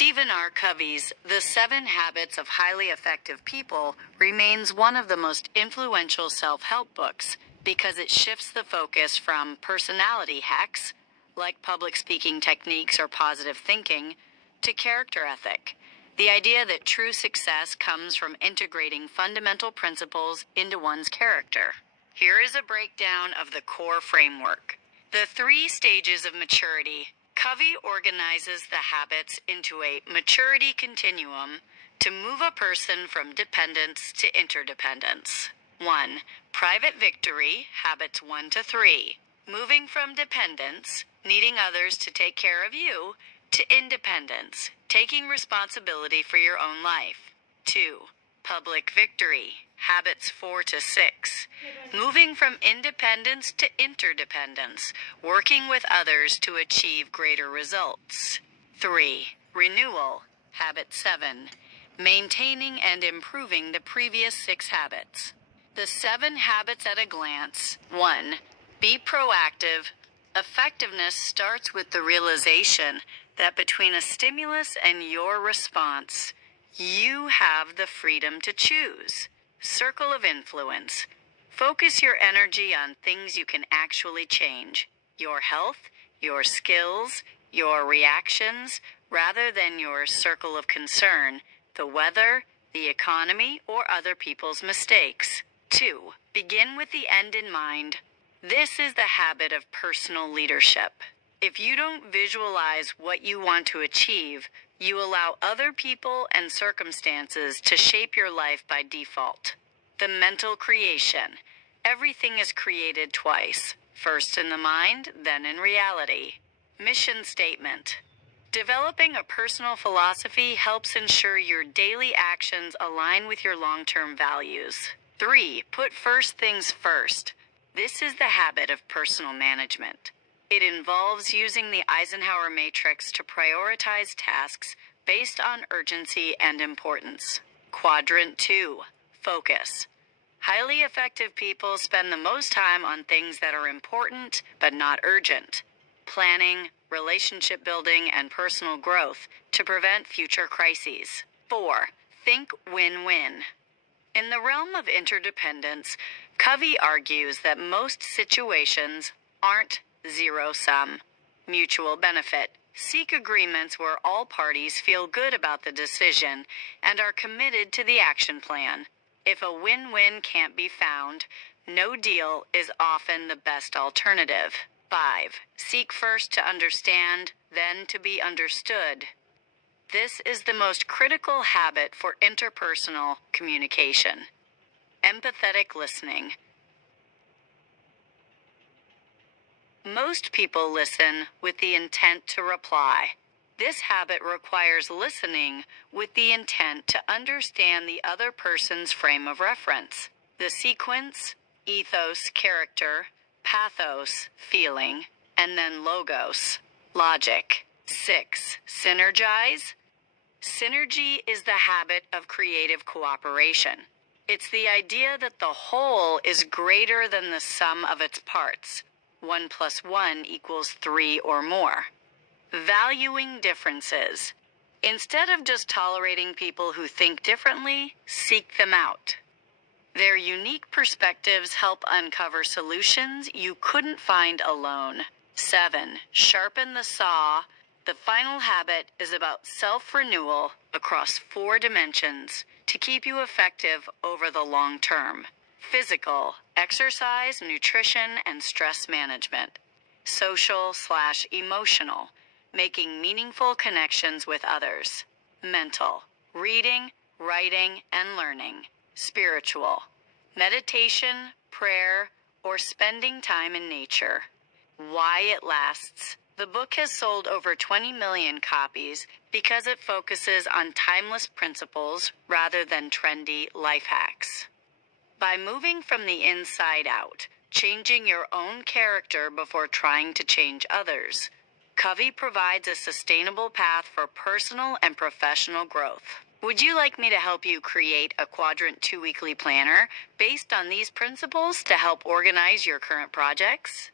Stephen R. Covey's The 7 Habits of Highly Effective People remains one of the most influential self-help books because it shifts the focus from personality hacks, like public speaking techniques or positive thinking, to character ethic, the idea that true success comes from integrating fundamental principles into one's character. Here is a breakdown of the core framework. The 3 stages of maturity. Covey organizes the habits into a maturity continuum to move a person from dependence to interdependence. 1. Private victory, habits 1 to 3. Moving from dependence, needing others to take care of you, to independence, taking responsibility for your own life. 2. Public victory, habits 4 to 6. Moving from independence to interdependence, working with others to achieve greater results. 3. Renewal, habit 7. Maintaining and improving the previous 6 habits. The 7 habits at a glance. 1. Be proactive. Effectiveness starts with the realization that between a stimulus and your response, you have the freedom to choose. Circle of influence. Focus your energy on things you can actually change. Your health, your skills, your reactions, rather than your circle of concern, the weather, the economy, or other people's mistakes. 2. Begin with the end in mind. This is the habit of personal leadership. If you don't visualize what you want to achieve, you allow other people and circumstances to shape your life by default. The mental creation. Everything is created twice, first in the mind, then in reality. Mission statement. Developing a personal philosophy helps ensure your daily actions align with your long-term values. 3. Put first things first. This is the habit of personal management. It involves using the Eisenhower matrix to prioritize tasks based on urgency and importance. Quadrant 2. Focus. Highly effective people spend the most time on things that are important but not urgent. Planning, relationship building, and personal growth to prevent future crises. 4. Think win-win. In the realm of interdependence, Covey argues that most situations aren't zero-sum. Mutual benefit. Seek agreements where all parties feel good about the decision and are committed to the action plan. If a win-win can't be found, no deal is often the best alternative. 5. Seek first to understand, then to be understood. This is the most critical habit for interpersonal communication. Empathetic listening. Most people listen with the intent to reply. This habit requires listening with the intent to understand the other person's frame of reference. The sequence, ethos, character, pathos, feeling, and then logos, logic. 6. Synergize. Synergy is the habit of creative cooperation. It's the idea that the whole is greater than the sum of its parts. 1 + 1 = 3 or more. Valuing differences. Instead of just tolerating people who think differently, seek them out. Their unique perspectives help uncover solutions you couldn't find alone. 7. Sharpen the saw. The final habit is about self-renewal across 4 dimensions to keep you effective over the long term. Physical, exercise, nutrition, and stress management. Social/emotional, making meaningful connections with others. Mental, reading, writing, and learning. Spiritual, meditation, prayer, or spending time in nature. Why it lasts. The book has sold over 20 million copies because it focuses on timeless principles rather than trendy life hacks. By moving from the inside out, changing your own character before trying to change others, Covey provides a sustainable path for personal and professional growth. Would you like me to help you create a Quadrant 2 weekly planner based on these principles to help organize your current projects?